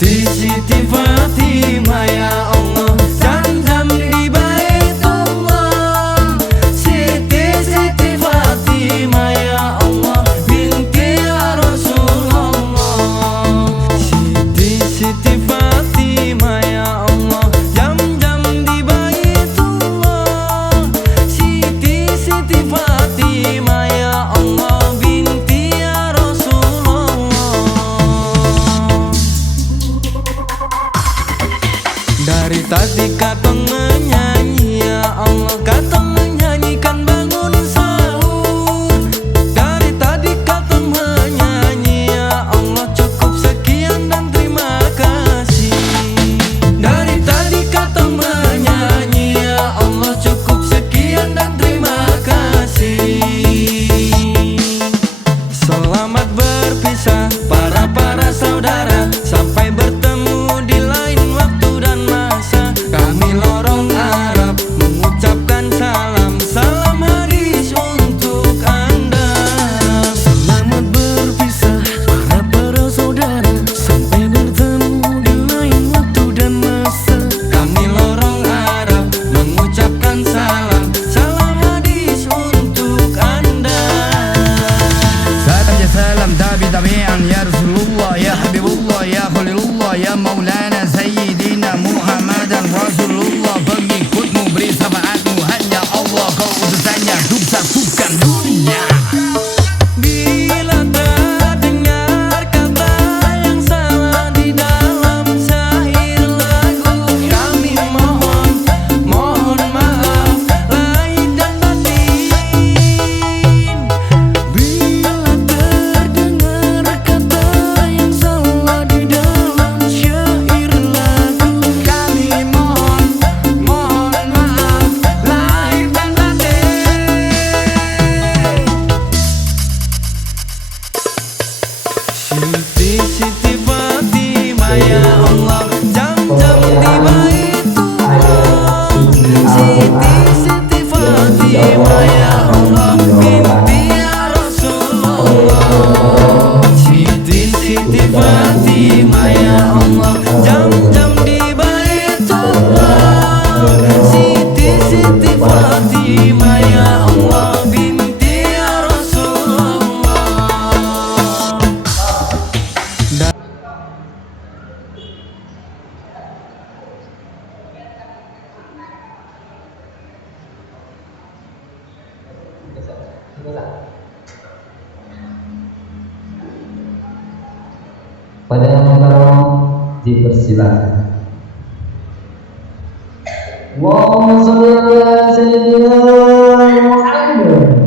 Siti Fatimah ya Allah, jam-jam di Baitullah. Siti Fatimah ya Allah, binti ya Rasulullah. Siti Fatimah ya Allah, jam-jam di Baitullah. Siti Fatimah ya Allah, binti ya Rasulullah. Dari tadi katong menyanyi ya Allah, katong menyanyikan bangun sahur. Dari tadi katong menyanyi ya Allah, cukup sekian dan terima kasih. Dari tadi katong menyanyi ya Allah, cukup sekian dan terima kasih. Selamat berpisah para saudara, sampai bertemu di lain waktu dan masa. Kami lorong Arab mengucapkan salam, salam hadis untuk Anda. Selamat berpisah para saudara, sampai bertemu di lain waktu dan masa. Kami lorong Arab mengucapkan salam, salam hadis untuk Anda. Salam tabi'an ya Rasulullah, ya Habibullah, ya Khalilullah, ya Maulana Sayyidina Muhammadan Rasulullah. Pengikutmu beri syafaatmu, hanya Allah kau utusannya untuk satukan dunia. Bila terdengar kata yang salah di dalam syair lagu, kami mohon maaf lahir dan batin. Bila terdengar kata yang salah di dalam syair lagu, kami mohon maaf lahir dan batin. Siti Fatimah ya Allah, jam-jam di Baitullah. Siti Fatimah ya Allah, binti ya Rasulullah. Siti Fatimah ya Allah, jam-jam di Baitullah. Siti Fatimah ya Allah, binti ya Rasulullah. Pada yang muhtaram dipersilakan. Allahumma sholli ala sayyidina Muhammad.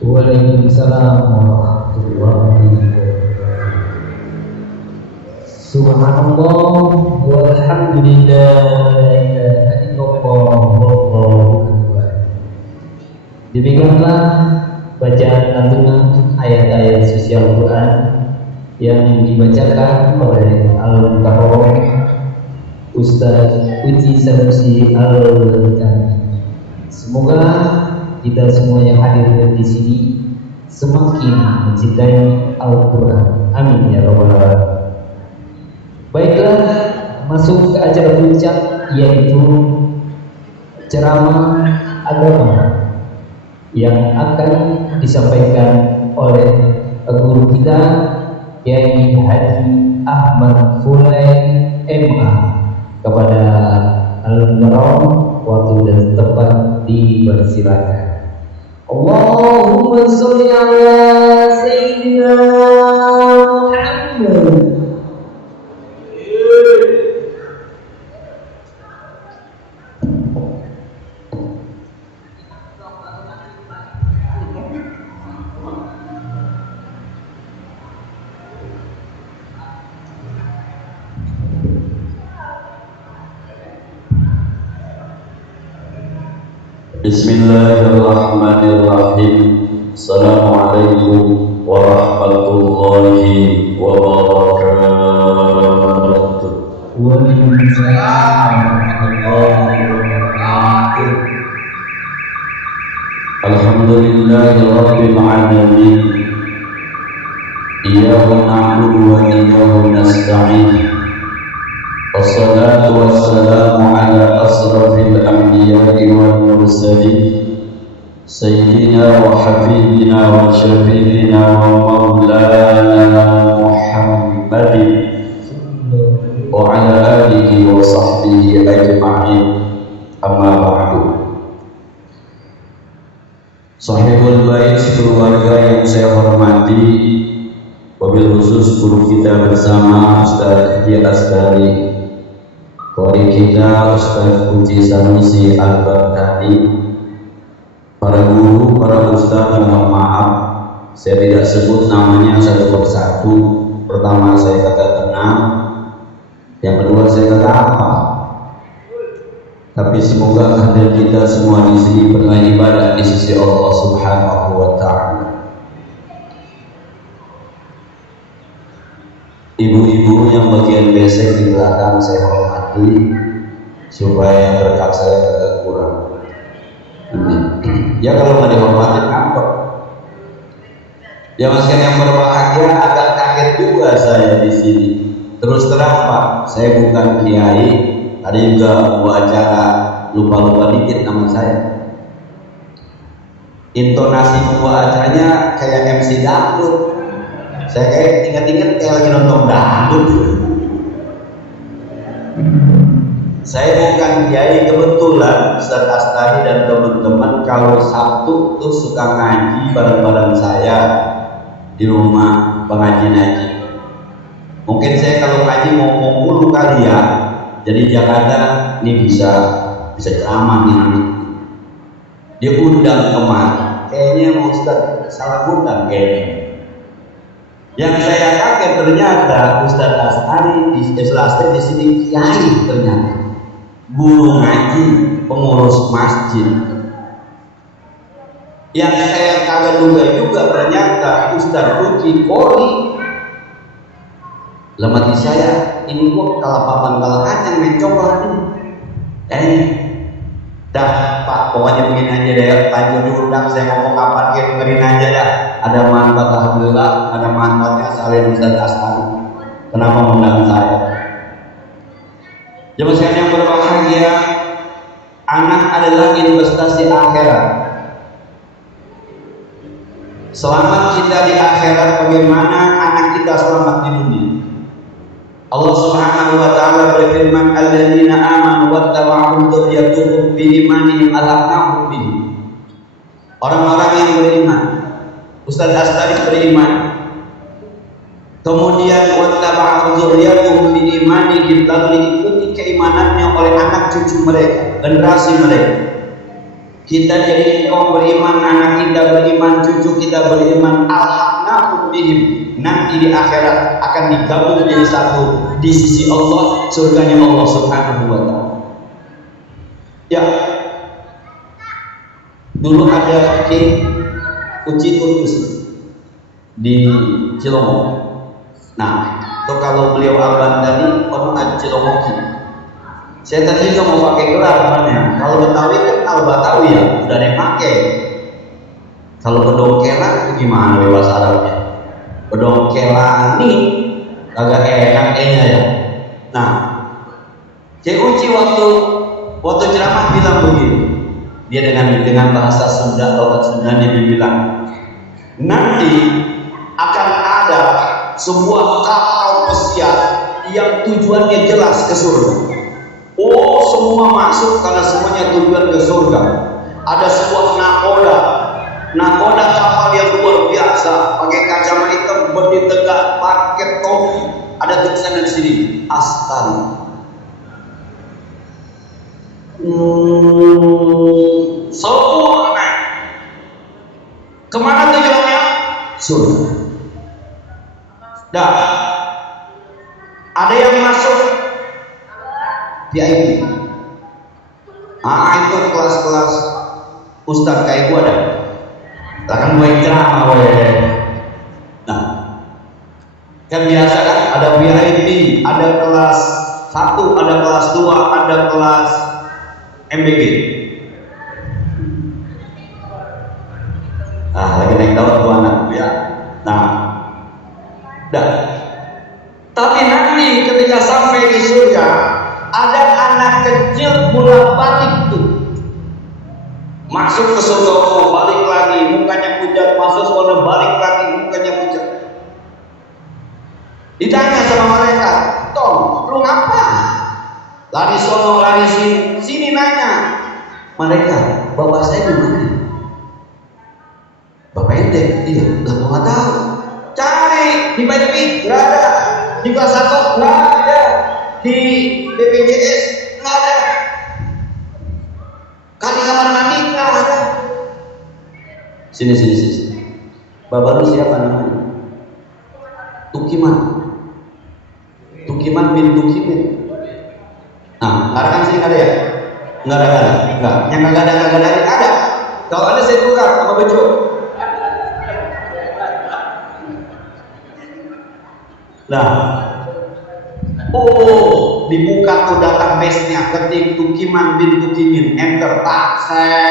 Waalaikumsalam warahmatullahi wabarakatuh. Subhanallah walhamdulillah la ilaha illallah wallahu akbar. Demikianlah bacaan lantunan ayat-ayat suci Al-Quran yang dibacakan oleh Al-Mukarram Ustaz Uci Sanusi Al-Bantani. Semoga kita semua yang hadir di sini semakin mencintai Al-Quran. Amin ya rabbal alamin. Baiklah, masuk ke acara puncak, yaitu ceramah agama yang akan disampaikan oleh guru kita Kiai Haji Ahmad Fulai MA. Kepada Al-Mukarram, waktu dan tempat dipersilakan. Allahumma sholli ala sayyidina Muhammad. Bismillahirrahmanirrahim. Assalamualaikum warahmatullahi wabarakatuh. Waalaikumsalam warahmatullahi wabarakatuh. Alhamdulillahi rabbil alamin. Iyyaka na'budu wa iyyaka nasta'in. Wassalatu wassalamu ala asrafil anbiya'i wal mursalin Sayyidina wa habibina wa syafi'ina wa maulana Muhammadin wa ala alihi wa sahbihi ajma'in. Amma ba'du. Sahibul bait, keluarga yang saya hormati, wabil khusus guru kita bersama Ustaz Haji Asgari, qori kita Ustaz Uci Sanusi Al-Bantani, para guru, para ustaz, mohon maaf saya tidak sebut namanya satu persatu. Pertama saya kagak kenal, yang kedua saya kagak apa. Tapi semoga kehadiran kita semua di sini pernah ibadah di sisi Allah Subhanahu wa Ta'ala. Ibu-ibu yang bagian besek di belakang saya hormati, supaya berkat saya agak kurang. Ya kalau nggak dihormatin ngambek. Ya mas yang berbahagia, agak kaget juga saya di sini. Terus terang Pak, saya bukan kiai. Tadi juga buat acara lupa-lupa dikit nama saya. Intonasi buat acaranya kayak MC dangdut. Saya kayak ingat-ingat kayak lagi nonton dangdut. Saya bukan kiai, kebetulan Ustaz Astari dan teman-teman kalau Sabtu tuh suka ngaji bareng-bareng saya di rumah pengajian ngaji. Mungkin saya kalau ngaji mau mulu kali ya. Jadi Jakarta ini bisa ceramah nih nanti. Dia undang kemari. Kayaknya mau Ustaz salah undang kayaknya. Yang saya kaget ternyata Ustaz Astari di sini kiai ternyata. Guru ngaji, pengurus masjid. Yang saya kaget juga ternyata Ustaz Uci Kori. Dalam hati saya, ini kok kalah papan kalah kacang main coklat ini. Dah Pak, pokoknya begini aja deh. Tadi diundang saya ngomong kapan kayak dengerin aja dah. Ada manfaat, alhamdulillah, ada manfaatnya salin Ustaz Astari. Kenapa mengundang saya? Jemaah sekalian yang berbahagia, anak adalah investasi akhirat. Selamat kita di akhirat, bagaimana anak kita selamat di dunia. Allah Subhanahu wa Ta'ala berfirman, "Alladzina amanu wattaba'ahum dzurriyyatuhum biimanihim alhaqnahum bihim." Orang-orang yang beriman. Ustaz Astari beriman. Kemudian wattaba'ahum dzurriyyatuhum biimanihim, lalu diikuti keimanannya oleh anak cucu mereka, generasi mereka. Kita jadi kaum beriman, anak kita beriman, cucu kita beriman, alhaqnahum bihim. Nanti di akhirat akan digabung menjadi satu di sisi Allah, surganya Allah Subhanahu wa Ta'ala. Ya, Dulu ada King Uci Tutus di Cilongok. Nah, itu kalau beliau abang tadi orang Cilomoki. Saya tadi juga mau pakai gelar namanya. Kalau Betawi kan al Batawi ya, udah ada yang pakai. Kalau bedongkelan itu gimana bahasa Arabnya? Bedongkelan nih agak enak kayaknya ya. Nah, Cik Uci waktu ceramah bilang begini. Dia dengan bahasa Sunda atau Sunda dia bilang, nanti akan ada sebuah kapal pesiar yang tujuannya jelas ke surga. Oh, semua masuk karena semuanya tujuan ke surga. Ada sebuah nakoda kapal yang luar biasa, pakai kacamata hitam, berdiri tegak, pakai topi, ada tulisan di sini, Astana. Semua naik. Kemana tujuannya? Surga. Dah. Ada yang masuk VIP. Itu kelas-kelas Ustadz kayak gua ada. Kan gue yang ceramah weh. Nah, kan biasa kan ada VIP, ada kelas 1, ada kelas 2, ada kelas MBG. Lagi naik daun tuh anak ya. Nah, dah. Tapi nanti ketika sampai di surga, ada anak kecil bolak-balik tuh. Masuk ke surga, balik lagi, mukanya pucat, masuk surga, balik lagi, mukanya pucat. Ditanya sama mereka, Tom, lu ngapa? Lari sono, lari sini nanya. Mereka, bapak saya di mana? Bapak ente? Iya, lah gua nggak tahu. Cari di PTP, nggak ada. Di kelas 1 nggak ada. Di BPJS nggak ada. Kali kamar mandi nggak ada. Sini. Bapak lu siapa namanya? Tukiman bin Tukimin. Nah, sekarang kan sini nggak ada ya? Nggak ada. Yang nggak ada. Kalau ada saya tukar sama Bejo. Nah, dibuka tuh database-nya, ketik Tukiman bin Tukimin, enter, saya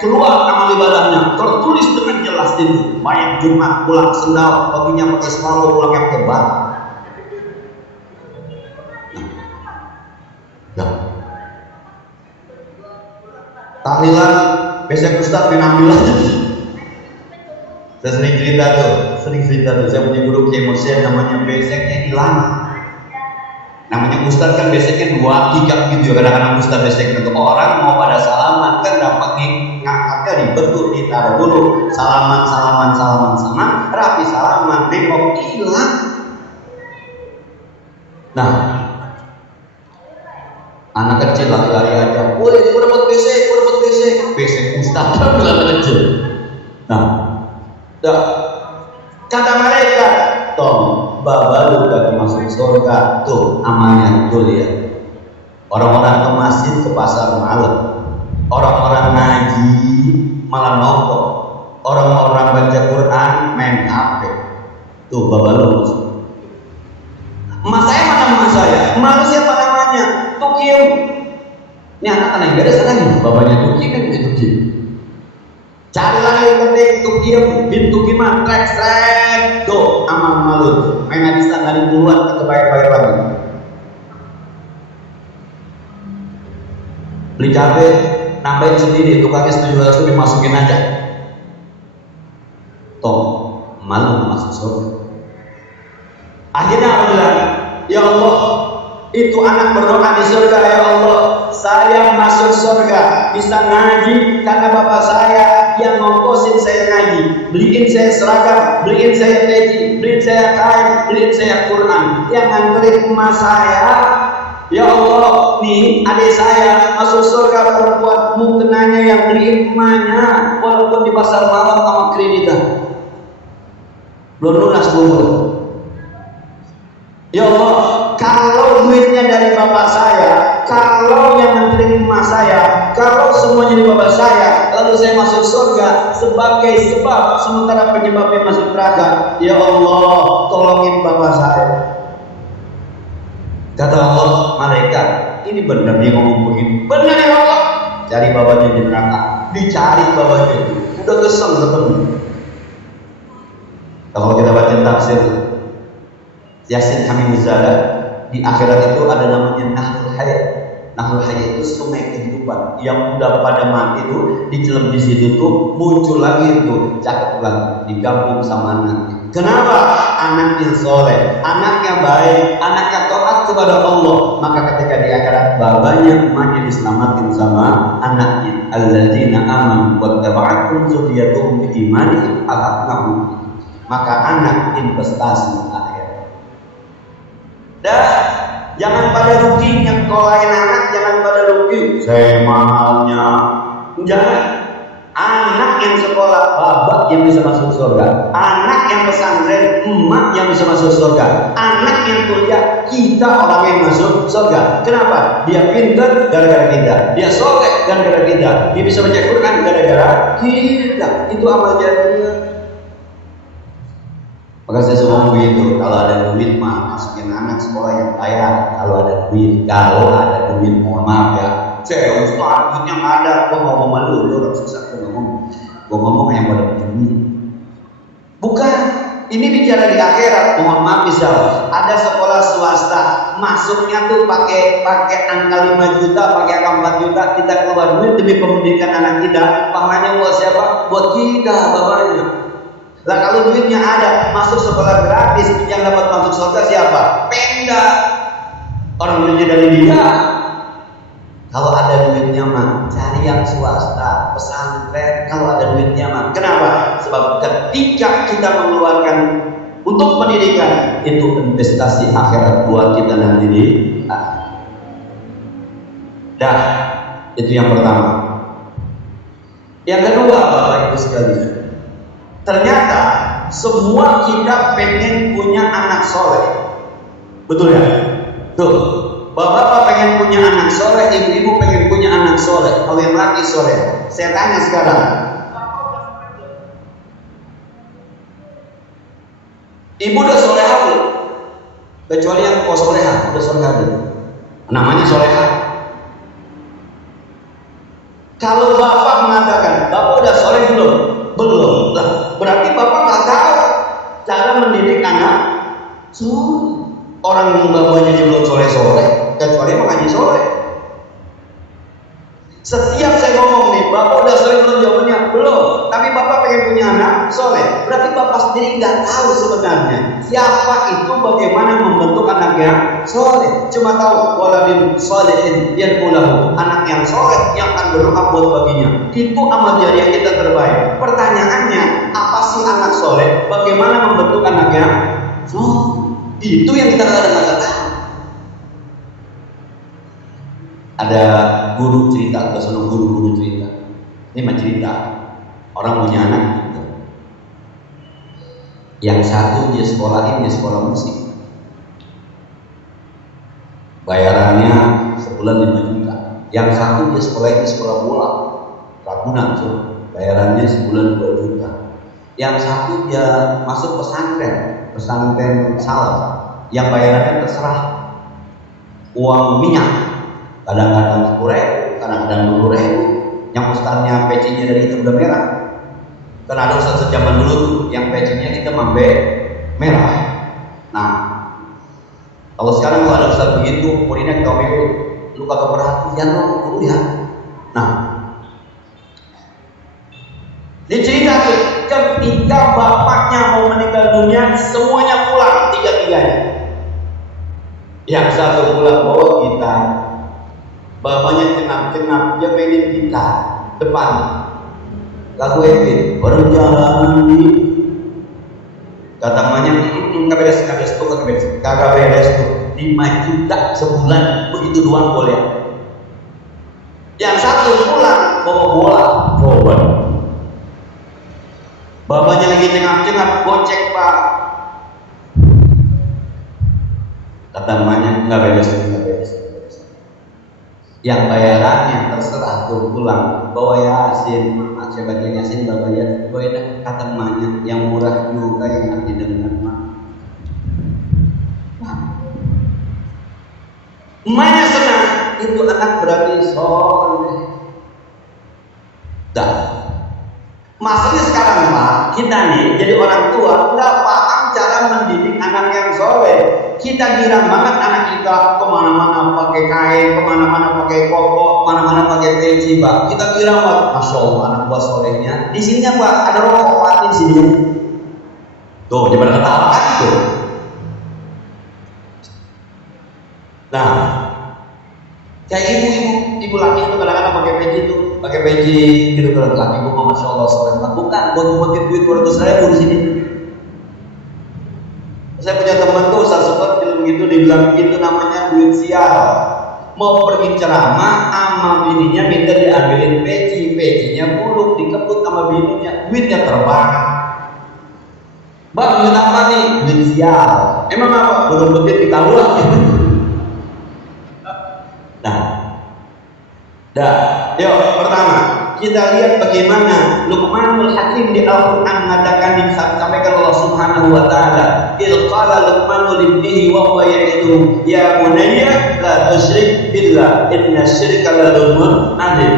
keluar amal ibadahnya, tertulis dengan jelas itu. Banyak Jumat pulang sendal, paginya pakai selalu pulangnya ke Batak. Nah, tahlilan besok Ustaz mengambil aja. Saya sering cerita tuh. Saya punya guru keemosian namanya beseknya hilang. Namanya Ustaz kan beseknya 2-3 gitu ya. Kadang-kadang Ustaz beseknya untuk orang mau pada salaman kan dapat ngangkatnya ribet tuh, ditaruh dulu salaman sama rapi salaman, nengok hilang. Nah, anak kecil lari-lari aja, woi, gue dapat besek Ustaz kan bilang kecil. Nah, kata mereka, Tom, Baba lu udah masuk surga, tuh amalnya tuh lihat. Orang-orang ke masjid, ke pasar malam, orang-orang ngaji malah nongkrong, orang-orang baca Quran main HP. Tuh Baba lu masuk. Emak saya mana emak saya? Emak lu siapa namanya? Tukim. Ini anak-anak yang beda sana nih, babanya Tukim kan Tukim. Cari lagi ketik Tukim bin Tukiman, trek tuh amal malu main hadisan dari puluhan ke bayar lagi. Beli cabai nambahin sendiri, tukangnya setuju dimasukin aja. Toh malu masuk surga. Akhirnya aku bilang, ya Allah, itu anak berdoa di surga, ya Allah, saya masuk surga bisa ngaji karena bapak saya yang ngongkosin saya ngaji, beliin saya seragam, beliin saya peci, beliin saya kain, beliin saya Quran, yang nganterin emas saya. Ya Allah, nih adik saya masuk surga perempuan, mukenanya yang beliin emaknya walaupun di pasar malam sama kreditan belum lunas bubur. Ya Allah, kalau duitnya dari bapak saya, kalau yang nganterin emas saya, kalau semuanya di bapak saya, lalu saya masuk surga sebagai sebab, sementara penyebabnya masuk neraka. Ya Allah, tolongin bapak saya. Kata Allah, malaikat, ini benar dia ngomong begini. Benar ya Allah. Cari bapaknya di neraka. Dicari bapaknya itu. Udah kesel ketemu. Kalau kita baca tafsir Yasin Hamid Muzala, di akhirat itu ada namanya Nahrul Hayat. Nahrul Hayat itu sungai kehidupan yang udah pada mati itu dicelam di situ tuh muncul lagi itu cakep lagi digabung sama anaknya. Kenapa? Anak yang soleh, anak yang baik, anak yang taat kepada Allah. Maka ketika di akhirat babanya emaknya diselamatin sama anaknya. Alladzina amanu wattaba'athum dzurriyyatuhum biimanin alhaqnahum. Maka anak investasi akhirat. Dah, jangan pada rugi nyekolahin anak, jangan pada rugi. Saya mahalnya, jangan. Anak yang sekolah, bapak yang bisa masuk surga. Anak yang pesantren, emak yang bisa masuk surga. Anak yang kuliah, kita orang yang masuk surga. Kenapa? Dia pintar gara-gara kita. Dia soleh gara-gara kita. Dia bisa baca Quran gara-gara kita. Itu amal jariah. Maka saya suka begitu. Kalau ada duit mah masukin anak sekolah yang kaya. Kalau ada duit, mohon maaf ya. Saya Ustaz, duitnya nggak ada. Gua ngomong malu, lu orang susah. Gua ngomong yang pada begini. Bukan. Ini bicara di akhirat. Mohon maaf, misal ada sekolah swasta masuknya tuh pakai angka 5 juta, pakai angka 4 juta, kita keluar duit demi pendidikan anak kita. Pahalanya buat siapa? Buat kita, bapaknya. Lah kalau duitnya ada, masuk sekolah gratis, yang dapat masuk surga siapa? Pemda. Orang duitnya dari dia. Kalau ada duitnya mah, cari yang swasta, pesantren. Kalau ada duitnya mah, kenapa? Sebab ketika kita mengeluarkan untuk pendidikan, itu investasi akhirat buat kita nanti di akhirat. Dah, itu yang pertama. Yang kedua, Bapak Ibu sekalian, ternyata semua kita pengen punya anak soleh, betul ya? Tuh. Bapak-bapak pengen punya anak soleh, ibu-ibu pengen punya anak soleh. Kalau yang laki soleh, saya tanya sekarang, ibu udah soleha belum? Kecuali yang kau soleha, udah soleha belum? Namanya soleha. Kalau bapak mengatakan, bapak udah soleh belum? Belum. Lah, berarti bapak nggak tahu cara mendidik anak soleh. Orang yang bapaknya belum soleh-soleh, kecuali mengaji soleh. Setiap saya ngomong nih, bapak udah soleh belum? Jawabannya belum. Tapi bapak pengen punya anak soleh. Berarti bapak sendiri nggak tahu sebenarnya siapa itu, bagaimana membentuk anaknya soleh. Cuma tahu waladin solehin yad'ulahu, anak yang soleh yang akan berdoa buat baginya. Itu amal jariah kita terbaik. Pertanyaannya, apa sih anak soleh? Bagaimana membentuk anaknya soleh? Itu yang kita kadang-kadang tahu. Ada guru cerita, biasanya guru cerita. Ini mah cerita. Orang punya anak gitu. Yang satu dia sekolahin, dia sekolah musik. Bayarannya sebulan 5 juta. Yang satu dia sekolahin di sekolah bola, Ragunan, bayarannya sebulan 2 juta. Yang satu dia masuk pesantren salah, yang bayarannya terserah uang minyak, kadang-kadang 10.000, kadang-kadang 20.000, yang ustaznya pecinya dari hitam udah merah. Kan ada ustaz zaman dulu tuh yang pecinya hitam sampai merah. Nah, kalau sekarang kalau ada ustaz begitu, muridnya kau lu kagak perhatian lo dulu ya. Nah, dia cerita tuh, ketika bapaknya mau meninggal dunia, semuanya pulang, tiga-tiganya. Yang satu pulang bawa kita, bapaknya cenap-cenap, dia pengen kita depan. Lagu Epin, perjalanan ini, kata emaknya, nggak beres tuh, 5 juta sebulan, begitu doang boleh. Yang satu pulang bawa bola, bapaknya lagi cengap-cengap, gocek pak. Kata emaknya, nggak beres. yang bayarannya terserah tuh pulang bawa Yasin, mak saya baca Yasin bawa ya, bawa kata emaknya yang murah juga yang nanti dengar mak. Emaknya senang, itu anak berarti soleh. Dah. Masalahnya sekarang Pak, kita nih jadi orang tua nggak paham cara mendidik anak yang soleh. Kita girang banget anak kita kemana-mana pakai kain, kemana-mana pakai koko, kemana-mana pakai peci Pak. Kita girang banget, masya Allah anak buah solehnya. Di sininya Pak ada rokok mati di sini. Tuh, jangan ketawa kan itu. Nah, kayak ibu laki itu kadang-kadang pakai peci itu, pakai peci gitu kalau laki ibu mau masya Allah soleh. Bukan, buat ngumpulin duit 200.000 di sini. Saya punya teman tuh Ustaz Super film gitu dibilang itu namanya duit sial. Mau pergi ceramah sama bininya minta diambilin pecinya buluk dikeput sama bininya, duitnya terbang. Bang, duit apa nih? Duit sial. Emang apa? Burung betit dikalulah. Yuk, pertama kita lihat bagaimana Luqmanul Hakim di Al-Quran mengatakan disampaikan Allah Subhanahu wa Ta'ala. Qala Luqmanu libnihi wa huwa ya'iduhu ya bunayya la tusyrik billah inna syirka la dzulmun adzim.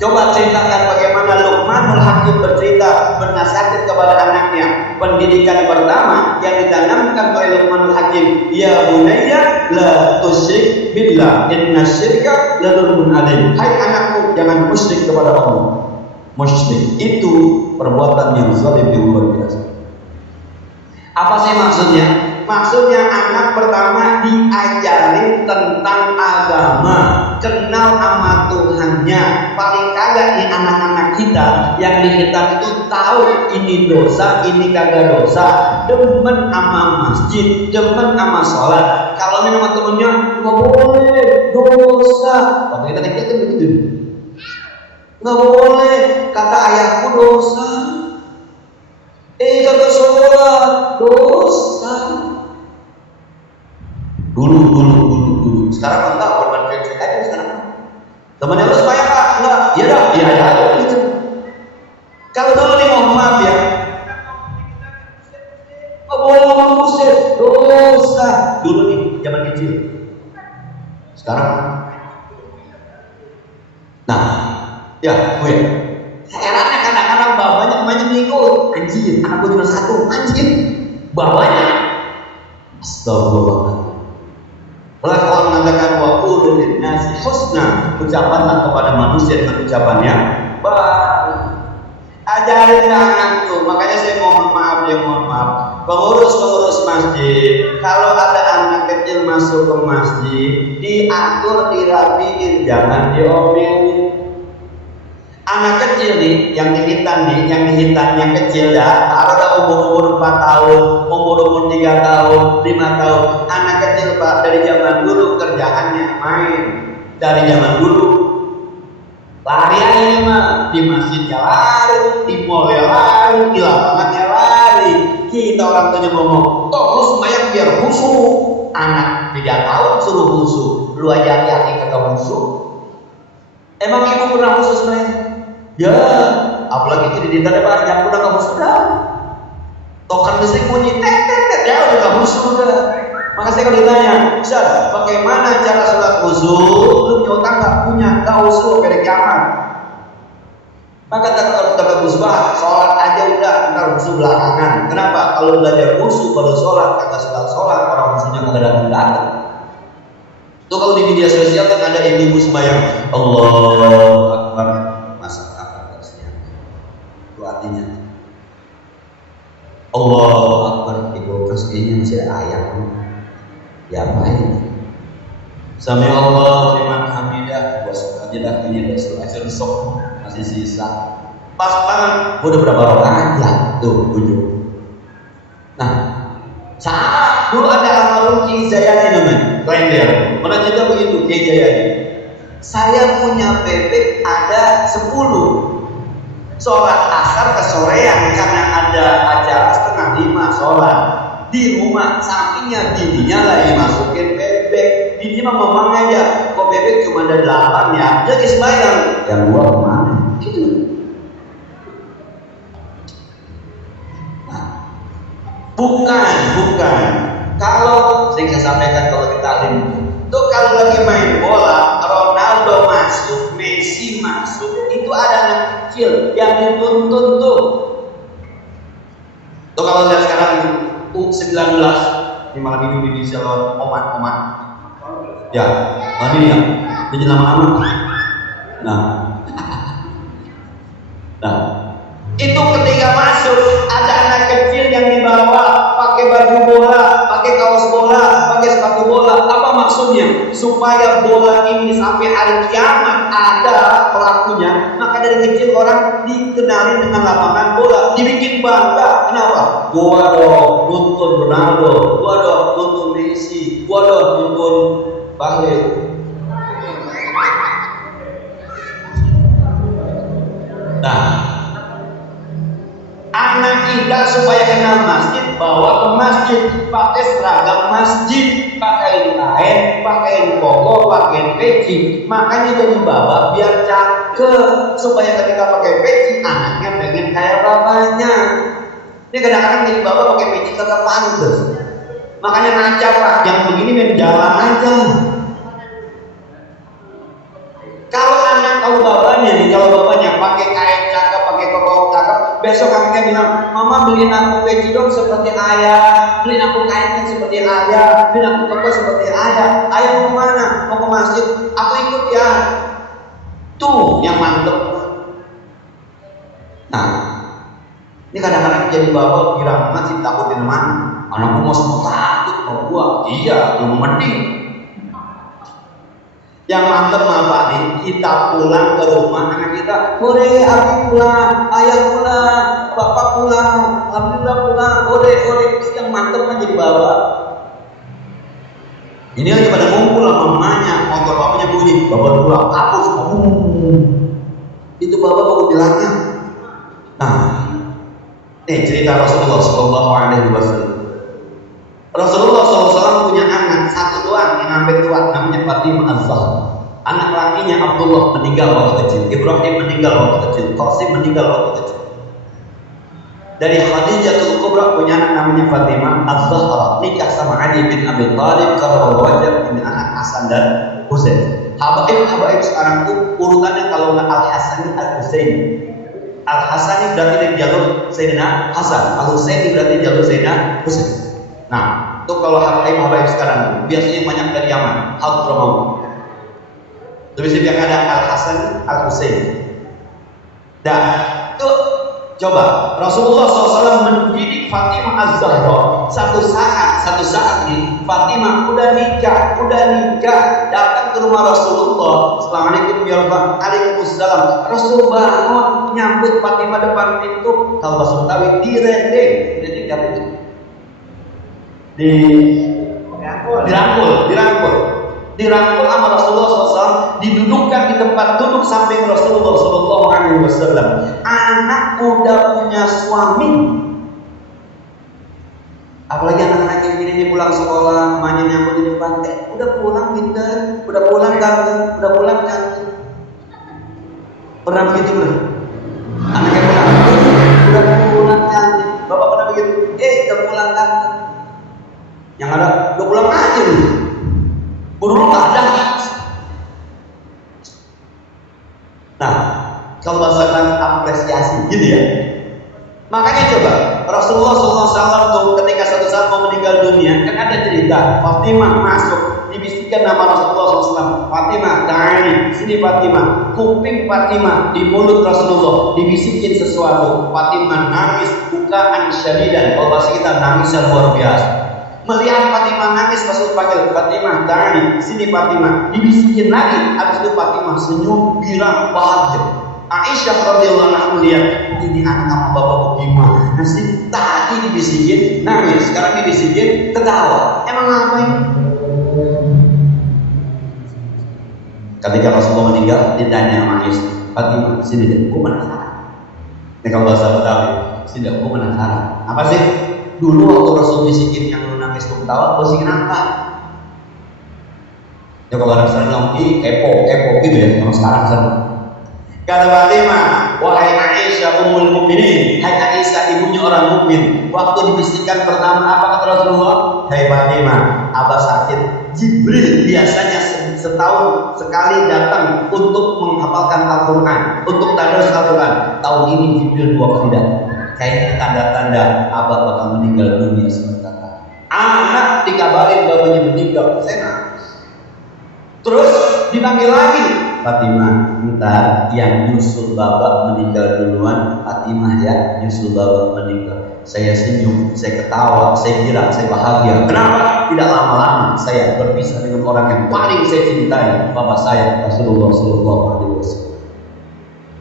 Coba ceritakan bagaimana Luqmanul Hakim bercerita bernasihat kepada anaknya. Pendidikan pertama yang ditanamkan oleh Luqmanul Hakim, ya bunayya la tusyrik billah inna syirka la dzulmun adzim. Hai anakku, jangan musyrik kepada Allah. Musyrik itu perbuatan yang zalim yang luar biasa. Apa sih maksudnya? Maksudnya anak pertama diajarin tentang agama, kenal sama Tuhannya. Paling kagak nih anak-anak kita yang dihitam itu tahu ini dosa, ini kagak dosa. Demen sama masjid, demen sama sholat. Kalau main sama temennya nggak boleh, dosa. Waktu kita kecil kan begitu. Nggak boleh, kata ayahku dosa. Kata sholat dosa. Dulu. Sekarang enggak, korban cek aja sekarang. Temannya lu supaya Pak? Enggak. Iya dah, iya aja gitu. Kalau dulu nih mohon maaf ya. Nggak boleh ngomong musik, dosa. Dulu nih zaman kecil. Sekarang. Nah, ya gue. Herannya kadang-kadang bapaknya banyak ngikut. Anjir, anak gue cuma satu. Anjir, bapaknya. Astagfirullahaladzim. Allah mengatakan wa qulu lin-nasi husna, ucapkanlah kepada manusia dengan ucapannya baik. Ajarin anak tuh, makanya saya mohon maaf. Pengurus masjid, kalau ada anak kecil masuk ke masjid, diatur, dirapiin, jangan diomelin. Anak kecil nih, yang dihitannya kecil ya, ada umur 4 tahun, umur 3 tahun, 5 tahun. Anak kecil Pak, dari zaman dulu kerjaannya main. Dari zaman dulu lari aja mah, di masjidnya lari, di mallnya lari, di lapangannya lari. Kita orang tuanya ngomong, toh lu sembahyang biar khusyuk. Anak 3 tahun suruh khusyuk, lu aja hati-hati kagak khusyuk. Emang ibu pernah khusus sembahyang? Ya, apalagi di dinda Pak, yang udah kamu sudah. Tokan listrik bunyi tet, ya udah kamu sudah. Maka saya kalau ditanya, Ustaz, bagaimana cara sholat khusyuk? Lu punya utang nggak? Punya, nggak khusyuk pada kiamat. Maka kata Gusbah, sholat aja udah, ntar khusyuk belakangan. Kenapa? Kalau belajar khusyuk baru sholat, kata sholat orang khusyuknya nggak datang. Tuh kalau di media sosial kan ada ibu sembahyang, Allahu Akbar. Artinya Allahu Akbar di kulkas kayaknya masih ada ayam. Ya apa ini? Sami Allah liman hamidah, buat aja dah ini ada selesai sok masih sisa. Pas banget, udah berapa rakaat ya? Tuh ujung. Nah, saat dulu ada almarhum Ki Zayani namanya, klender. Mana cerita begitu Ki Zayani. Saya punya bebek ada 10. Sholat asar kesorean karena ada acara 4:30 sholat di rumah, sampingnya bininya lagi masukin bebek. Bini mah ngomong aja, kok bebek cuma ada 8 ya, jadi sembahyang. Yang 2 kemana? Gitu. Nah, bukan. Kalau saya sampaikan kalau kita tuh kalau lagi main bola, Ronaldo masuk, Messi masuk, itu ada anak kecil yang dituntun tuh. Tuh kalau lihat sekarang U19 di malam Indonesia lawan Oman. Ya, ini ya, ini lama-lama. Nah, itu ketika masuk ada anak kecil yang dibawa pakai baju bola, pakai kaos bola, pakai sepatu bola. Apa maksudnya? Supaya bola ini sampai hari kiamat ada pelakunya. Maka dari kecil orang dikenali dengan lapangan bola, dibikin bangga. Kenapa? Gua dong nonton Ronaldo, gua dong nonton Messi, gua dong nonton Bahlil. Nah, anak kita supaya kenal masjid, bawa ke masjid, pakai seragam masjid, pakai kain, pakai koko, pakai peci. Makanya jadi bawa biar cakep, supaya ketika pakai peci anaknya pengen kayak bapaknya. Ini kadang-kadang jadi bawa pakai peci kagak pantas. Makanya ngaca Pak, yang begini main jalan aja. Kalau bapaknya pakai kain cakep, pakai koko cakep, besok kakeknya bilang, mama beliin aku peci dong seperti ayah, beliin aku kain seperti ayah, beliin aku koko seperti ayah. Ayah mau mana? Mau ke masjid? Aku ikut ya. Tuh yang mantep. Nah, ini kadang-kadang jadi bapak kira masjid takutin mana? Anakku mau semua takut mau gua. Iya, belum mending. Yang mantep apa nih? Kita pulang ke rumah anak kita, boleh aku pulang, ayah pulang, bapak pulang, alhamdulillah pulang, boleh. Itu yang mantep kan jadi bapak. Ini lagi pada ngumpul sama mamanya, motor bapaknya bunyi, bapak pulang, hapus, itu bapak baru bilangnya. Nah, cerita Rasulullah SAW. Rasulullah SAW punya anak satu doang yang sampai tua, namanya Fatimah Az-Zahra. Anak lakinya Abdullah meninggal waktu kecil, Ibrahim meninggal waktu kecil, Qasim meninggal waktu kecil. Dari Khadijatul Kubra punya anak namanya Fatimah Az-Zahra, nikah sama Ali bin Abi Thalib karena wajah punya anak Hasan dan Husain. Habaib sekarang tuh urutannya kalau nggak Al-Hasan Al-Husain. Al-Hasan berarti dari jalur Sayyidina Hasan, Al-Husain berarti jalur Sayyidina Husain. Nah, itu kalau habaib sekarang biasanya banyak dari Yaman, Hadramaut. Lebih sedikit ada Al-Hasan, Al-Husain. Dan itu coba Rasulullah SAW mendidik Fatimah Az-Zahra. Satu saat nih Fatimah udah nikah, datang ke rumah Rasulullah. Assalamualaikum ya Rasulullah. Waalaikumsalam. Rasul bangun nyambut Fatimah depan pintu. Kalau bahasa Betawi direndeng dirangkul sama Rasulullah SAW, didudukkan di tempat duduk samping Rasulullah SAW. Anak udah punya suami, apalagi anak-anak yang ini pulang sekolah, emaknya nyambut di depan, udah pulang pinter, udah pulang ganteng, udah pulang cantik. Pernah begitu bro? Anaknya pulang, udah pulang cantik, bapak pernah begitu? Udah pulang ganteng. Yang ada udah pulang aja nih. Dulu nggak ada. Nah, kalau bahasa apresiasi, gitu ya. Makanya coba Rasulullah SAW tuh ketika suatu saat mau meninggal dunia, kan ada cerita Fatimah masuk, dibisikkan nama Rasulullah SAW. Fatimah, ta'ali, sini Fatimah. Kuping Fatimah di mulut Rasulullah dibisikin sesuatu. Fatimah nangis, bukaan syadidan. Kalau bahasa kita nangis yang luar biasa. Melihat Fatimah nangis, Rasul panggil Fatimah, ta'ali, sini Fatimah. Dibisikin lagi, habis itu Fatimah senyum, girang, bahagia. Aisyah radhiyallahu anha melihat, ini anak sama bapak bagaimana sih? Tadi dibisikin nangis, sekarang dibisikin ketawa. Emang ngapain? Ketika Rasulullah meninggal, ditanya sama Aisyah, Fatimah, sini deh, gue penasaran. Ini kalau bahasa Betawi, sini deh, gue penasaran. Apa sih? Dulu waktu Rasul bisikin yang lu nangis lu ketawa, bisikin apa? Ya kalau orang sekarang bilang, kepo gitu ya, kalau sekarang sana. Kata Fatimah, wahai Aisyah ummul mukminin, hai Aisyah ibunya orang mukmin. Waktu dibisikkan pertama apa kata Rasulullah? Hai Fatimah, abah sakit. Jibril biasanya setahun sekali datang untuk menghafalkan Al-Quran, untuk tadarus Al-Quran. Tahun ini Jibril 2 kali datang. Kayaknya tanda-tanda abah bakal meninggal dunia sementara. Anak dikabarin bapaknya meninggal, saya nangis. Terus dipanggil lagi, Fatimah, ntar yang nyusul bapak meninggal duluan, Fatimah ya, nyusul bapak meninggal. Saya senyum, saya ketawa, saya kira saya bahagia. Kenapa? Tidak lama-lama saya berpisah dengan orang yang paling saya cintai, bapak saya Rasulullah SAW.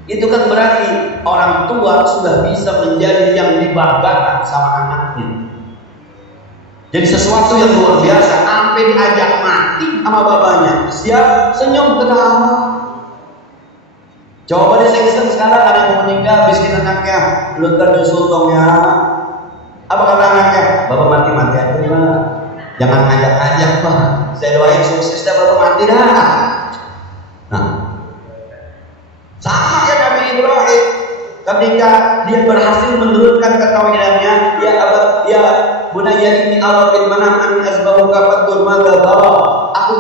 Itu kan berarti orang tua sudah bisa menjadi yang dibanggakan sama anaknya. Jadi sesuatu yang luar biasa, sampai diajak mati sama bapaknya, siap senyum ketawa. Coba deh sekarang ada yang mau meninggal, biskin anaknya, lu nyusul dong ya. Apa kata anaknya? Bapak mati-mati aja Pak. Jangan ngajak-ngajak Pak. Saya doain sukses dah bapak mati dah. Nah, sama ya Nabi Ibrahim. Ketika dia berhasil menurunkan ketauhidannya, ya bunayya inni ara fil manam an asbahuka fatur madza tara. Aku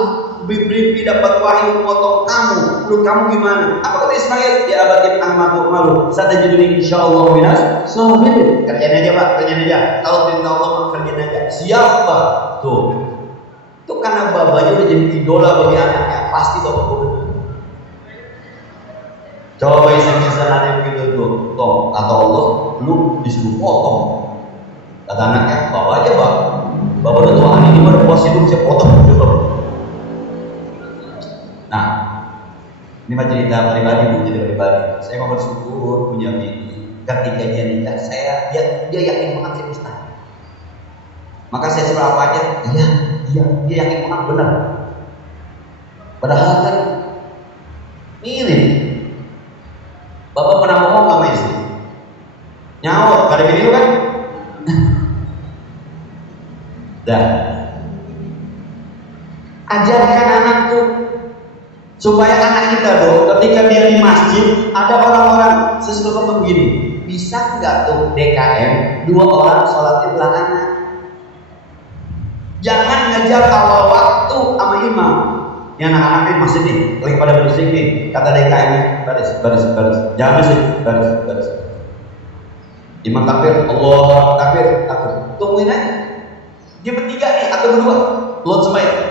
bermimpi dapat wahyu potong kamu. Menurut kamu gimana? Apa kata Ismail? Ya abatin ahmadu malu. Satajiduni insyaallah minas sabirin. Kerjain aja Pak, kerjain aja. Kalau perintah Allah kerjain aja. Siapa? Tuh. Itu karena bapaknya udah jadi idola bagi anaknya. Pasti bapak benar. Coba iseng-iseng ada yang gitu tuh. Toh, kata Allah, lu disuruh potong. Kata anaknya, bawa aja Pak. Bapak udah tua hari ini baru puas hidup saya potong. Nah, ini mah cerita pribadi. Saya mau bersyukur punya bini. Ketika dia nikah, dia yakin banget saya Ustaz. Maka saya suruh apa aja, dia yakin banget benar. Padahal kan mirip. Bapak pernah ngomong sama istri, nyawa, gak ada video kan? Dah, ajarkan anak tuh supaya anak kita tuh ketika dia di masjid ada orang-orang sesuatu begini, bisa nggak tuh DKM 2 orang sholatnya belakangan? Jangan ngejar awal waktu sama imam. Ini anak-anak nih masih nih lagi pada berisik nih, kata DKM baris, jangan berisik, baris. Imam takbir, Allah takbir, tungguin aja. Dia bertiga nih atau berdua, lot sembahyang.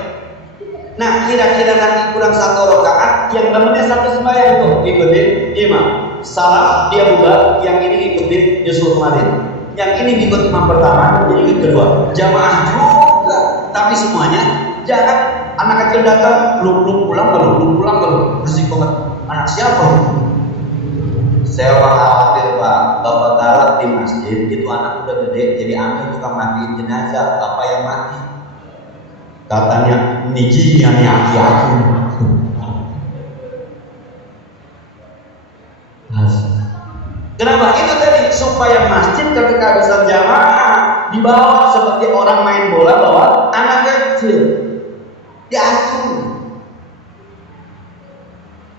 Nah kira-kira nanti kurang 1 rakaat, yang temennya satu sembahyang tuh ikutin imam. Salah dia bubar, yang ini ikutin nyusul kemarin, yang ini ngikut imam pertama, jadi ikut kedua. Jamaah juga, tapi semuanya jangan. Anak kecil datang, belum pulang kalau bersih banget. Anak siapa? Saya khawatir Pak, bapak galak di masjid itu anak udah gede, jadi ambil tukang mandiin jenazah, bapak yang mati. Katanya nijinya nih aki-aki. Kenapa? Itu tadi supaya masjid ketika bisa jamaah dibawa seperti orang main bola bawa anak kecil. Diatur.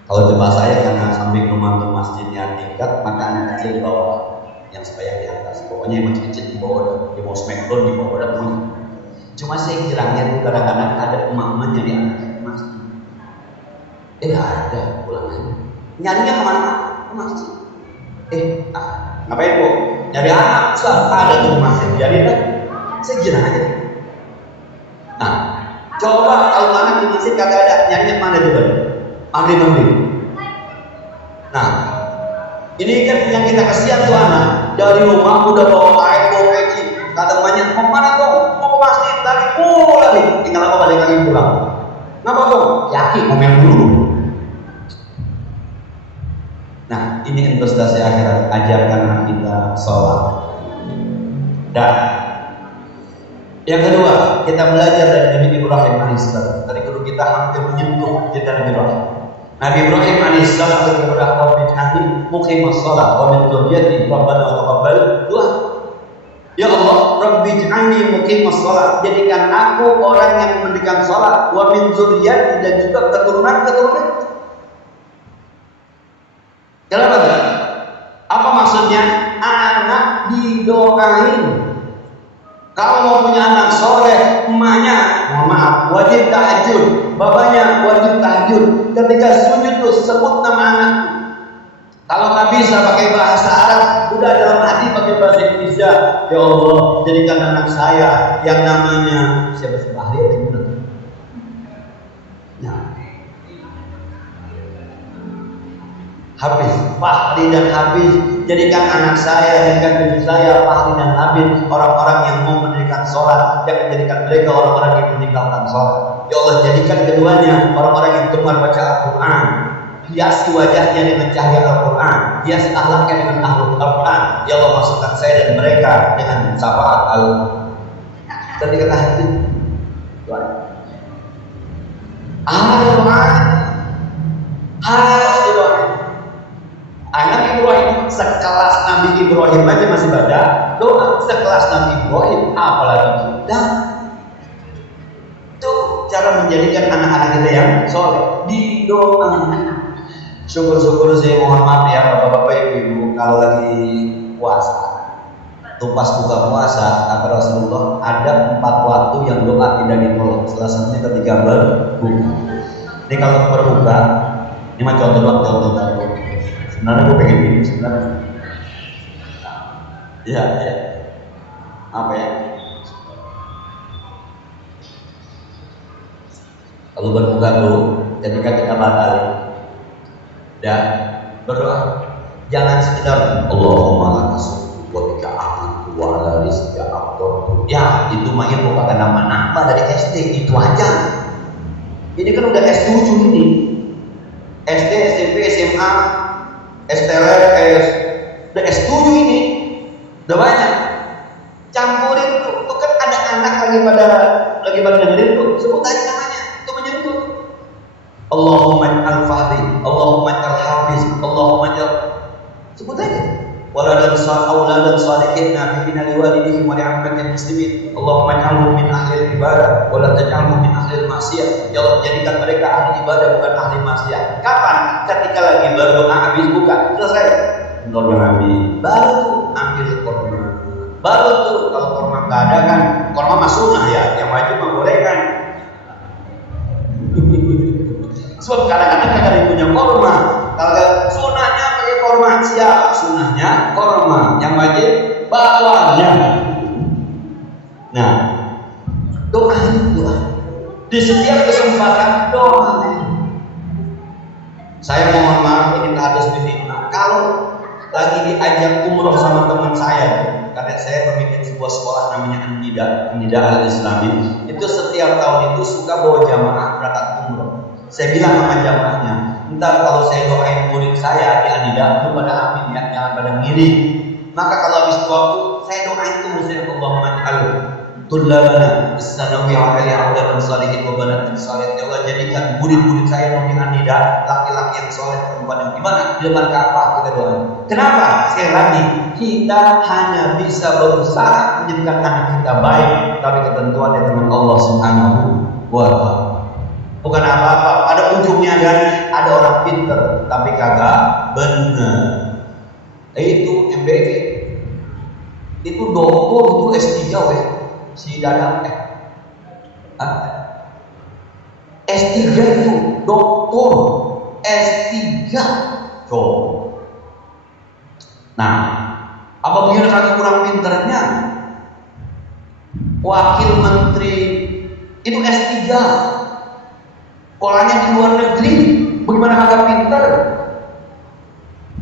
Kalau jemaah saya karena samping rumah ke masjidnya tingkat, maka anak kecil di bawah, yang supaya di atas. Pokoknya yang kecil di bawah, di mau smackdown di bawah ada punya. Cuma saya kiranya tuh kadang-kadang ada emak-emak jadi anak ke masjid. Ada pulang aja. Nyarinya kemana? Ke masjid. Ngapain Bu? Nyari anak. Ada tuh masjid. Jadi kan, saya kira aja. Nah. Coba kalau anak di masjid kagak ada, nyarinya mana coba? Maghrib. Nah, ini kan yang kita kasihan tuh anak dari rumah udah bawa air, bawa peci. Kata emaknya, mau mana dong? Mau ke masjid, tadi pulang nih. Tinggal apa balik lagi pulang? Ngapa dong? Yakin ngomel dulu. Nah, ini investasi akhirat. Ajarkan anak kita sholat. Dan yang kedua, kita belajar dari Nabi Ibrahim alaihissalam. Tadi guru kita hampir menyentuh cerita Nabi Ibrahim. Nabi Ibrahim alaihissalam berkata, "Rabbi ja'alni muqimas shalah wa min dzurriyyati rabbana wa taqabbal du'a." Ya Allah, Rabbi ij'alni muqimas shalah, jadikan aku orang yang mendirikan salat, wa min dzurriyyati, dan juga keturunan-keturunan. Kenapa? Apa maksudnya? Anak didoain. Kalau mau punya anak soleh, emaknya, mohon maaf, wajib tahajud, bapaknya wajib tahajud. Ketika sujud tuh sebut nama anak. Kalau nggak bisa pakai bahasa Arab, udah dalam hati pakai bahasa Indonesia. Ya Allah, jadikan anak saya yang namanya siapa sih ahli atau gimana? Nah, Hafiz, Fahri dan Hafiz. Jadikan anak saya, jadikan cucu saya Fahri dan Hafiz, orang-orang yang mau mendirikan sholat. Jangan jadikan mereka orang-orang yang meninggalkan sholat. Ya Allah, jadikan keduanya orang-orang yang gemar baca Al-Quran. Hiasi wajahnya dengan cahaya Al-Quran, hiasi akhlaknya dengan akhlak Al-Quran. Ya Allah, masukkan saya dan mereka dengan syafaat Al-Quran. Ketika tahajud, harus didoain. Anak Ibrahim sekelas Nabi Ibrahim aja masih baca doa, sekelas Nabi Ibrahim, apalagi kita. Itu cara menjadikan anak-anak kita yang soleh, didoain. Syukur-syukur saya mohon maaf ya bapak-bapak ibu-ibu, kalau lagi puasa, pas buka puasa kata Rasulullah ada 4 waktu yang doa tidak ditolak. Salah satunya ketika berbuka. Ini kalau berbuka, ini mah contoh. Sebenarnya gue pengen ini sebenarnya. Ya. Apa ya? Kalau berbuka tuh ketika kita batal dan berdoa, jangan sekedar Allahumma lakasumtu wa bika amantu wa ala rizqika afdaltu. Ya, itu mah merupakan nama-nama dari SD, itu aja. Ini kan udah S7 ini. SD, SMP, SMA, STLR, udah S7 ini. Udah banyak. Campurin tuh. Itu kan ada anak lagi pada dengerin tuh. Sebut aja namanya. Itu menyentuh. Allahumma al-Fahri, Allahumma al-Hafiz, Allahumma sebut aja. Waladan salihin nabiyina liwalidihim wa li'ammatil muslimin. Allahumma ij'alhum min ahli ibadah wa la taj'alhum min ahli maksiyah. Ya Allah, jadikan mereka ahli ibadah bukan ahli maksiat. Kapan? Ketika lagi berdoa habis buka, selesai. Berdoa habis, baru tuh ambil korma. Baru tuh kalau korma enggak ada kan, korma mah sunnah ya, yang wajib mah boleh kan. Sebab kadang-kadang kagak ada yang punya korma. Kalau sunahnya pakai korma, siap. Sunahnya korma, yang wajib bakwanya. Nah, doa. Di setiap kesempatan doa. Saya mohon maaf ini harus diterima. Kalau lagi diajak umroh sama teman saya, karena saya memiliki sebuah sekolah namanya An-Nida Al-Islami, itu setiap tahun itu suka bawa jamaah berangkat umroh. Saya bilang sama jamaahnya, ntar kalau saya doain murid saya di Anida, lu pada amin ya, jangan pada ngiring. Maka kalau habis waktu saya doain tuh saya Allahumma ij'al tullabana as-sanawi alaihi awladan salihin wa banatin salihin. Ya Allah, jadikan murid-murid saya di Anida laki-laki yang soleh, perempuan yang gimana? Di depan Ka'bah kita doain. Kenapa? Sekali lagi, kita hanya bisa berusaha menjadikan anak kita baik, tapi ketentuannya dengan Allah Subhanahu wa Ta'ala. Bukan apa-apa, ada ujungnya kan, ada orang pinter tapi kagak bener. Itu MBG, itu doktor, itu S3 si Dadang S3 itu doktor S3 tuh. Nah, apabila kagak kurang pinternya, wakil menteri itu S3, sekolahnya di luar negeri, bagaimana kagak pinter?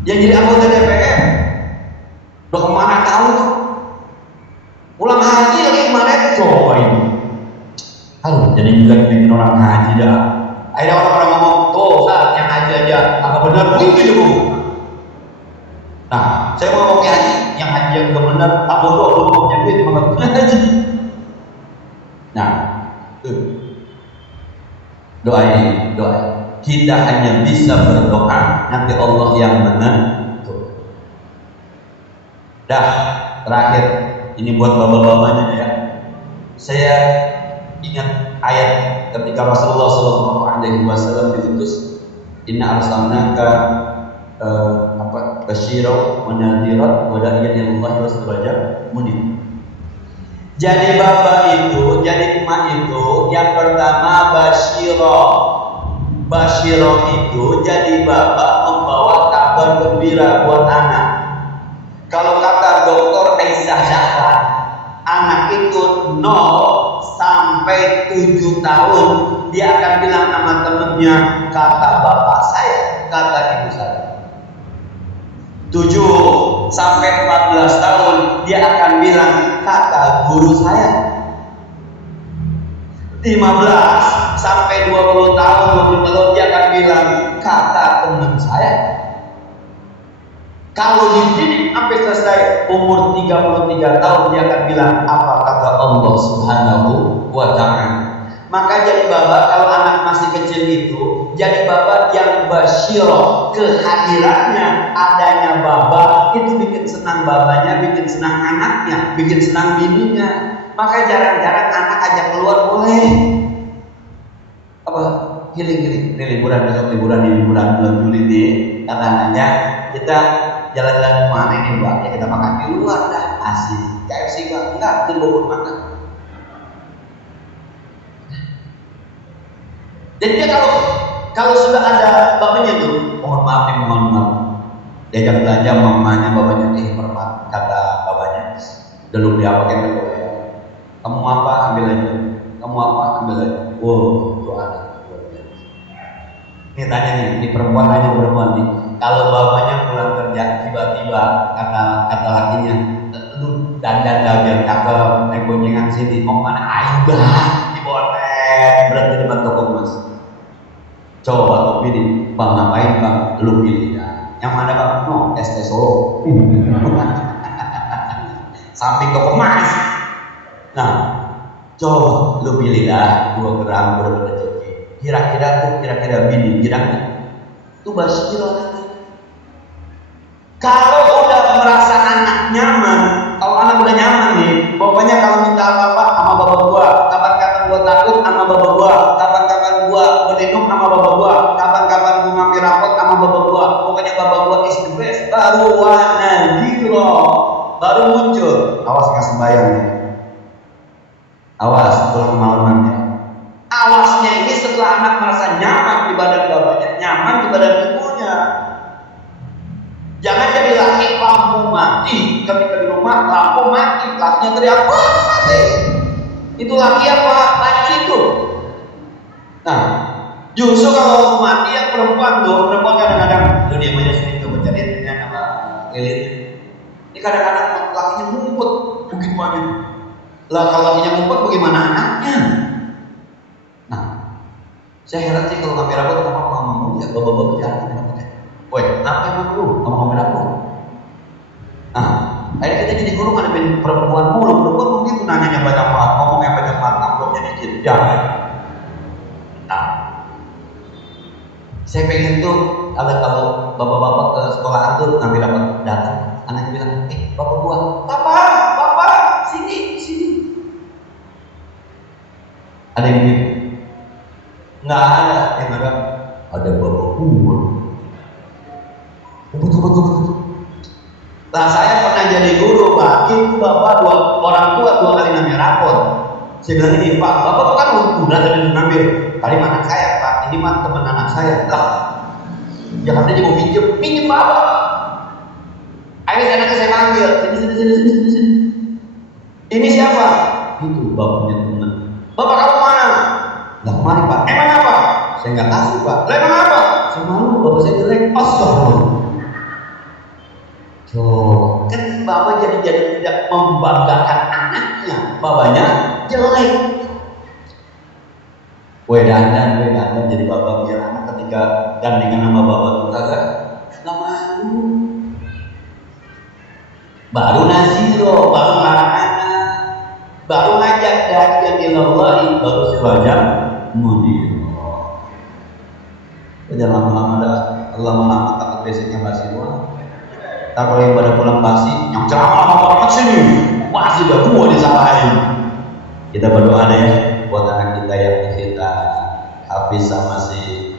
Yang jadi anggota DPR, udah kemana tahu tuh? Pulang haji lagi kemarin, coba ini. Halo, jadi juga bikin orang haji dah. Ada orang ngomong, tuh saat yang haji aja, apa benar? Begitu juga. Nah, saya mau ngomong haji, yang haji yang gak benar, apa bodoh, lu mau punya duit, emang gak punya haji. Nah, doa. Kita hanya bisa berdoa, nanti Allah yang menentukan. Dah, terakhir ini buat bapak-bapaknya ya. Saya ingat ayat ketika Rasulullah SAW diutus, inna arsalnaka basyira wa nadhira wa da'iyan ila Allah wa sirajan munir. Jadi bapak itu, jadi emak itu yang pertama basyira. Basyira itu jadi bapak membawa kabar gembira buat anak. Kalau kata Dr. Aisyah Zahra, anak itu 0 sampai 7 tahun dia akan bilang sama temennya, kata bapak saya, kata ibu saya. 7 sampai 14 tahun dia akan bilang, kata guru saya. 15 sampai 20 tahun dia akan bilang, kata teman saya. Kalau dididik sampai selesai umur 33 tahun dia akan bilang, apa kata Allah Subhanahu wa ta'ala. Maka jadi bapak kalau anak masih kecil itu, jadi bapak yang basyirah, kehadirannya, adanya bapak itu bikin senang babanya, bikin senang anaknya, bikin senang bininya. Maka jarang-jarang anak ajak keluar boleh. Apa? Healing liburan, besok liburan di liburan bulan Juli nih, katanya kita jalan-jalan kemana nih Mbak? Ya kita makan di luar dah, asik. KFC enggak, itu Bogor makan. Jadi dia kalau sudah ada bapaknya tuh, mohon maaf, diajak belanja mamanya, bapaknya permat, kata bapaknya, dulu dia pakai berdoa. Kamu apa ambil aja, kamu apa ambil aja. Wow, itu anak. Ini tanya nih, di perempuan aja nih. Kalau bapaknya pulang kerja tiba-tiba kata lakinya, lu dandan biar cakep, naik boncengan sini, mau mana? Ayo dah, dibonet, berarti di depan toko emas. Coba tuh pilih, bang ngapain bang? Lu pilih ya. Yang mana bang? No, SSO. Samping toko emas. Nah, coba lu pilih dah 2 gram rezeki. Kira-kira bini girangnya. Itu basyirah nanti. Kalau udah merasa anak nyaman, kalau anak udah nyaman nih, pokoknya kalau minta apa-apa sama bapak gua, kapan-kapan gua takut sama bapak gua, kapan-kapan gua berlindung sama bapak gua, kapan-kapan gua ngambil rapot sama bapak gua, pokoknya bapak gua is the best. Baru wanadhira, baru muncul. Awas nggak sembahyang nih. Awas pulang malamannya. Awasnya ini setelah anak merasa nyaman di badan bapaknya, nyaman di badan ibunya. Jangan jadi laki lampu mati, ketika di rumah lampu mati, lakinya teriak wah mati. Itu laki apa? Laki itu. Nah, justru kalau lampu mati yang perempuan kadang-kadang lu diam aja sini tuh bercanda dengan nama lilin. Ini kadang-kadang lakinya ngumpet begitu aja. Lah kalau lakinya ngumpet bagaimana anaknya? Nah, saya heran sih kalau ngambil rapot sama mamamu ya bapak-bapak jalan rapotnya. Woi, kenapa emang lu kamu ngambil rapot? Nah, akhirnya kita jadi guru ngadepin perempuan begitu nanyanya banyak banget, ngomongnya banyak banget, amplopnya dikit. Ya. Nah, saya pengen tuh kalau bapak-bapak ke sekolah tuh ngambil rapot datang, anaknya bilang, bapak gua, bapak, sini. Ada yang begitu? Nggak ada yang ada bapak gua. Betul. Lah saya pernah jadi guru Pak, itu bapak orang tua 2 kali ngambil rapor. Saya bilang ini Pak, bapak kan udah tadi ngambil. Kali anak saya Pak, ini mah teman anak saya. Lah, ya katanya dia mau pinjem bapak. Akhirnya anaknya saya panggil, sini. Ini siapa? Itu bapaknya teman. Bapak kamu mana? Lah kemari Pak. Emang apa? Saya nggak kasih Pak. Lah emang apa? Saya malu, bapak saya jelek. Astagfirullah. Kan bapak jadi tidak membanggakan anaknya, bapaknya jelek. Weh dandan jadi bapak biar anak ketika gandengan sama bapak tuh kagak nggak malu. Baru naziro, baru larang anak, baru ngajak dakian ilallahi, baru sirajan munir. Jangan lama-lama takut basicnya masih luar. Tak kalau yang pada pulang basi, yang ceramah lama banget sini. pasti udah gua disalahin. Kita berdoa deh buat anak kita yang kita Hafiz sama si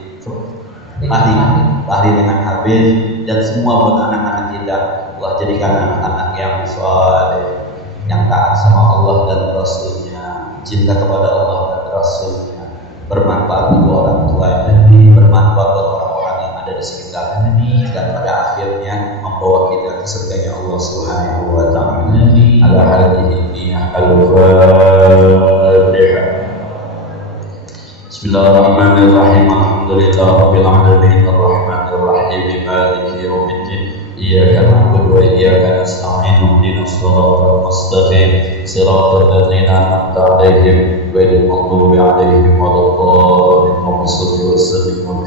Fahri dengan Hafiz, dan semua buat anak-anak kita. Allah jadikan anak-anak yang saleh, yang taat sama Allah dan Rasulnya, cinta kepada Allah dan Rasulnya, bermanfaat untuk orang tuanya, bermanfaat buat orang-orang yang ada di sekitarnya, dan pada akhirnya membawa kita ke surganya Allah Subhanahu wa ta'ala. Ala hadhihi al-Fatihah. Bismillahirrahmanirrahim. Alhamdulillahirabbil alamin arrahmanir rahim maliki yaumiddin. Iyyaka na'budu wa iyyaka nasta'in ihdinas siratal mustaqim siratal ladzina an'amta 'alaihim ghairil maghdubi 'alaihim waladdallin. Allahumma shalli wa sallim wa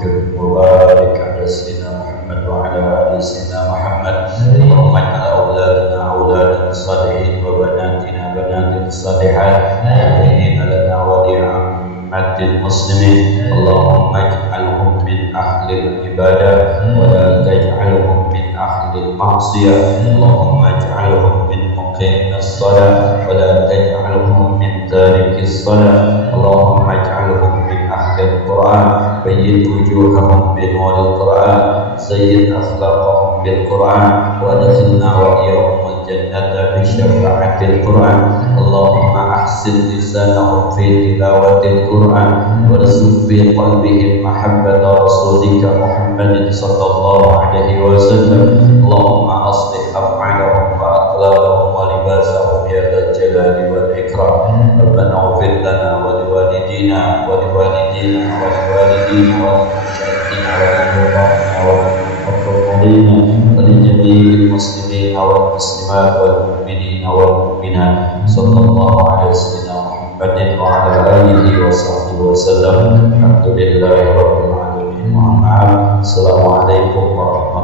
barik 'ala sayyidina Muhammad wa 'ala ali sayyidina Muhammad. Allahumma ij'al auladana auladan salihin wa banatina banatin salihat mu'minina lana wa li'ammatil المسلمين. اللهم اجعلهم من أهل العبادة ولا تجعلهم من أهل المعصية. اللهم اجعلهم من مقيم الصلاة ولا تجعلهم من تارك الصلاة. اللهم اجعلهم من أهل القرآن، بيض وجوههم بنور القرآن، زين أخلاقهم بالقرآن، وأدخلنا وإياهم الجنة بشفاعة القرآن. اللهم أحسن لسانهم في تلاوة القرآن، وارزق في قلبهم محبة رسولك محمد صلى الله عليه وسلم. اللهم أصلح أفعالهم وأقوالهم ولباسهم يا ذا الجلال والإكرام. ربنا اغفر لنا ولوالدينا ولوالدينا ولوالدينا ولمشايخنا ولإخواننا وللمقربين ولجميع المسلمين والمسلمات والمؤمنين والمؤمنات. صلى الله على سيدنا محمد وعلى آله وصحبه وسلم. الحمد لله رب العالمين. Assalamualaikum warahmatullahi wabarakatuh.